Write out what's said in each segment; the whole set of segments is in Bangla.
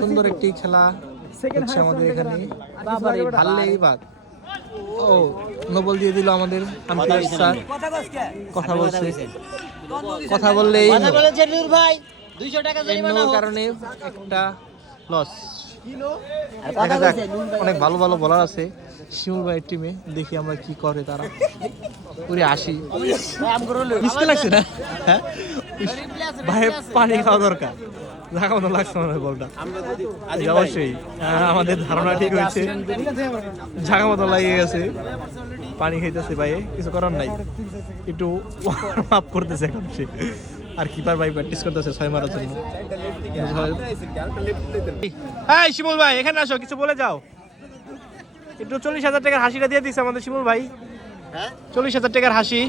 সুন্দর একটি খেলা হচ্ছে আমাদের এখানে। ও নোবল দিয়ে দিল আমাদের আম্পায়ার স্যার। কথা বলছে, কথা বললেই কারণে একটা লস। দেখা যাক, অনেক ভালো ভালো বলার আছে শিমুল ভাইয়ের টিমে। দেখি আমরা কি করে তারা। পুরো আসি মিশতে লাগছে না ভাই, পানি খাওয়া দরকার। জায়গা মতো লাগছে মনে হয় বলটা। অবশ্যই আমাদের ধারণা ঠিক হয়েছে, জায়গা মতো লাগিয়ে গেছে। পানি খাইতেছে ভাই, কিছু করার নাই। একটু ওয়ার্ম আপ করতেছে এখন সে। আর কিপার ভাই প্র্যাকটিস করতেছে 6 মারার জন্য। হ্যাঁ শিমুল ভাই এখানে আসো, কিছু বলে যাও। একটু 40,000 টাকার হাসিটা দিয়ে দিচ্ছে আমাদের শিমুল ভাই। 40,000 টাকার হাসি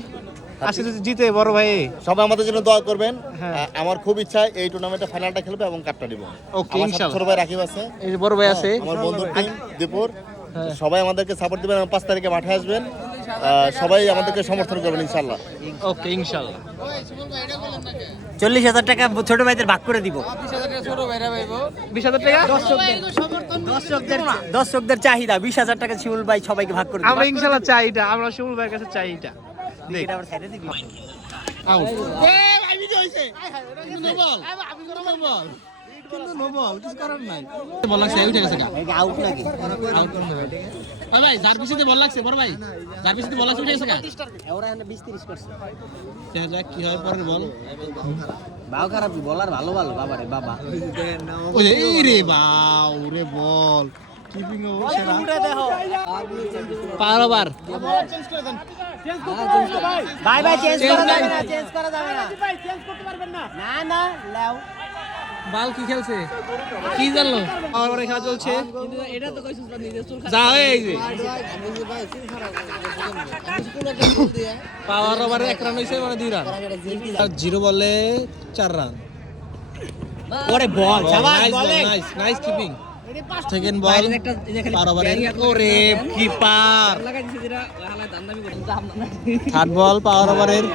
আসলে জিতে বড় ভাই। সবাই আমাদের জন্য দোয়া করবেন। আমার খুব ইচ্ছা এই টুর্নামেন্টে ফাইনালটা খেলবে এবং কাপটা নিব। ওকে ইনশাআল্লাহ। ছোট ভাই রাকিব আছে, এই যে বড় ভাই আছে, আমার বন্ধু টিম দীপুর। সবাই আমাদেরকে সাপোর্ট দিবেন এবং 5 তারিখে মাঠে আসবেন। সবাই আমাদেরকে সমর্থন করবেন ইনশাআল্লাহ। ওকে ইনশাআল্লাহ। 40,000 টাকা ছোট ভাইদের ভাগ করে দিব। 20,000 টাকা দর্শকদের চাহিদা 20,000 টাকা শিমুল ভাই সবাইকে ভাগ করে দিব। আমরা ইনশাআল্লাহ চাই এটা, আমরা শিমুল ভাইয়ের কাছে চাই এটা। এটা আবার সাইডে দিবি। আউট। কিন্তু নোবল কিছু করার নাই। বল লাগছে উঠে গেছে গা। আউট নাকি? আউট করতে হবে। ওই ভাই যার পিছনে বল লাগছে বড় ভাই, যার পিছনে বল লাগছে উঠে গেছে গা। ওরা এখানে 20-30 করছে। দেখা যাক কি হয় পরের বল। বাও খারাপ বলার ভালো ভালো বাবা রে বাবা। ওই যে এই রে বাউ রে বল। কিপিং ও সেরা। পার ওভার। ভাই ভাই চেঞ্জ করা যাবে না, চেঞ্জ করা যাবে না। ভাই চেঞ্জ করতে পারবেন না। না না লাও। বাল কি খেলছে কি জানলো? আমার খেলা চলছে। কিন্তু এটা তো কইছিস না নিজে চুল যা এই যে পাওয়ার ওভারে 1 রান হইছে, মানে 2 রান। আর 0 বলে 4 রান। ওরে বল শাবাশ বলে। Nice nice keeping. Second ball power ওভারে। ওরে কিপার। থার্ড বল পাওয়ার ওভারের।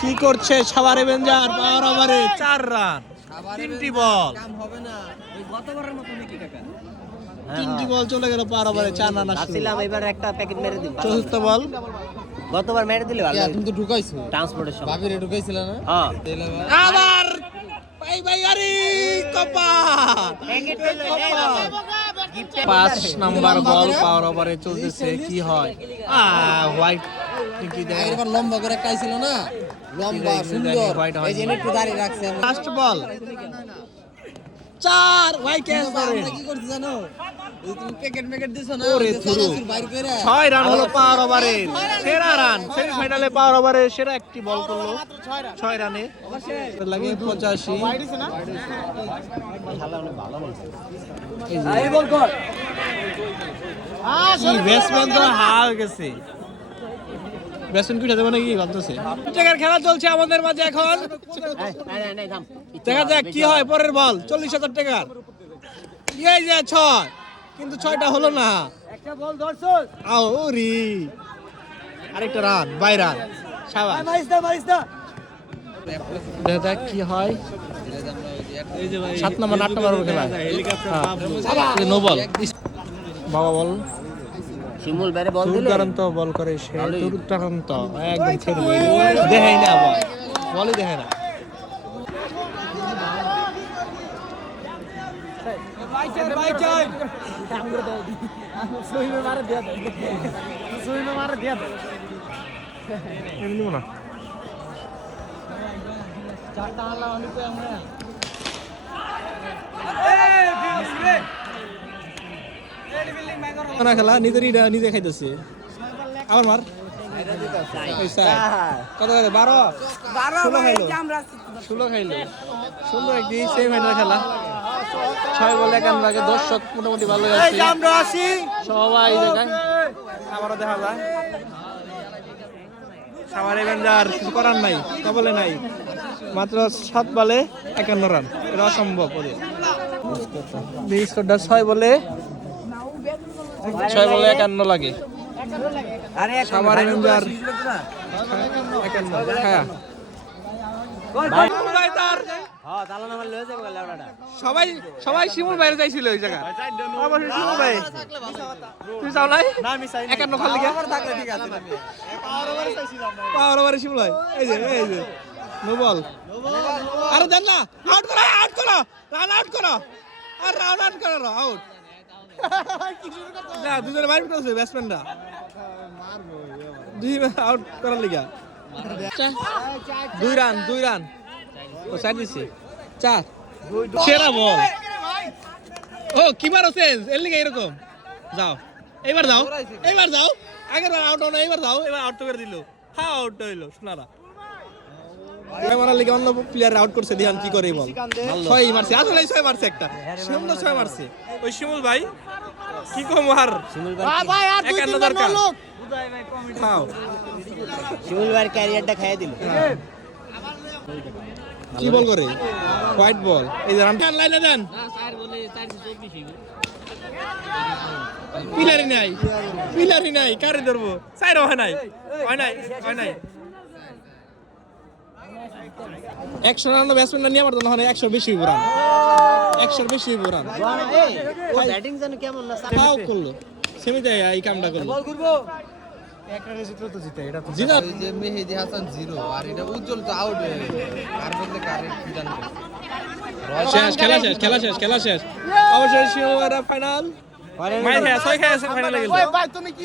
কি করছে সাভার এভেঞ্জার? পাওয়ার ওভারে 4 রান। 3টি বল হবে না ওই গতবারের মত নাকি কাকা? 3টি বল চলে গেল পাওয়ার ওভারে 4 রান আসলো। ভাবছিলাম এবার একটা প্যাকেট মেরে দিই। চতুর্থ বল গতবার মেরে দিলে ভালো। তুমি তো ঢুকাইছো ট্রান্সপোর্টেশন ভাবিরে ঢুকাইছিল না? হ্যাঁ আবার ভাই ভাই আরে কপাল। প্যাকেট পেলো। 5 নাম্বার বল পাওয়ার ওভারে চলতেছে, কি হয়? হোয়াইট কি দেয়? এবার লম্বা করে একটা আইছিল না, লম্বা সুন্দর। এই যে একটু দাঁড়িয়ে রাখছে। লাস্ট বল 4 ওয়াই ক্যাচ করে। কি করছিস জানো? তুমি প্যাকেট প্যাকেট দিছো না, ওরে থুরু। বাইরে কইরা 6 রান হলো পাওয়ার ওভারে, সেরা রান। সেমিফাইনালে পাওয়ার ওভারে সেরা একটি বল করলো 6 রানে। লাগে 85। এই বল কর। কি ব্যাটসম্যান তো হার গেছে। ব্যাটসম্যান কি যাবে নাকি ভাবতেছে। টাকার খেলা চলছে আমাদের মাঝে এখন। নাই থাম। দেখা যাক কি হয় পরের বল। 40,000 টাকার। এই যে 6, কিন্তু 6টা হলো না। একটা বল ধরছস। ওরে আরেকটা রান, 22 রান। শাবাশ। মারিস দা। দেখা যাক কি হয়। 7 নম্বর 8 নম্বর খেলা হেলিকপ্টার নো বল। বাবা বল শিমুল বাইরে বল দিল। দুর্দান্ত বল করে সে, দুর্দান্ত একদম খেলবে। দেখাই না বল, বলই দেখে না। খেলা নিজে খাইতেছে। আমার মার কত 12 16 খাইলো। 16 খাইলো। সুন্দর একটি সেমিফাইনাল খেলা। 6 বলে 51 লাগে। দর্শক মোটামুটি ভালো যাচ্ছে। আমরা আসি সবাই জায়গায়। আবারও দেখা যায় সাভার এভেঞ্জার কিছু করার নাই, কবলে নাই। মাত্র 7 বলে 51 রান। এটা অসম্ভব ওদের। বিস্কোরটা 6 বলে 51 লাগে। আরে সাভার এভেঞ্জার 51। হ্যাঁ ভাই তার হ্যাঁ তাহলে আমার লয়ে যাবে লেওড়াটা সবাই সবাই শিমুল বাইরে চাইছিল ওই জায়গা আবার শিমুল ভাই তুই চাও নাই না আমি চাই 51 খাল লিগা থাকলে ঠিক আছে পাওয়ার ওভারে শিমুল ভাই এই যে নো বল আরে দেন না আউট করো রান আউট করো আর রান আউট করো আউট না দুজনে মার করছে ব্যাটসম্যানরা দুই আউট করার লিগা 2 রান ও সাইড দিছে 4 সেরা বল ও কিপার চেঞ্জ এর লিগা এরকম যাও এবার যাও আগের বার আউট হলো এবার যাও এবার আউট করে দিল হ্যাঁ আউট হইলো সোনারা মারার লিগে অন্য প্লেয়ার আউট করছে দিহান কি করে বল 6 মারছে আসলে 6 মারছে একটা সুন্দর 6 মারছে ওই শিমুল ভাই কি কম আর শিমুল ভাই আর 51 দরকার খাও শিমুল ভাইয়ের ক্যারিয়ারটা খাইয়ে দিল কি বল করে হোয়াইট বল এই যে রামটান লাইনে দেন পিলারি নাই কারে ধরবো সাইড হয় নাই 100 রান ব্যাটসম্যানরা নিয়ে আমার তো না 100 বেশি রান 100 বেশি রান ও ব্যাটিং জানো কেমন না তাও করলো সেমিতে এই কামটা করলো বল করবো একটা রেসে তো জিতে এটা তো জিনা এই যে মেহেদি হাসান 0 আর এটা উজ্জ্বল তো আউট হয়ে গেছে কার বদলে কারে কি জানবো খেলা শেষ অবশ্যই শিওরা ফাইনাল মাইর হ্যাঁ 6 খেলা ফাইনালে গেল ভাই তুমি কি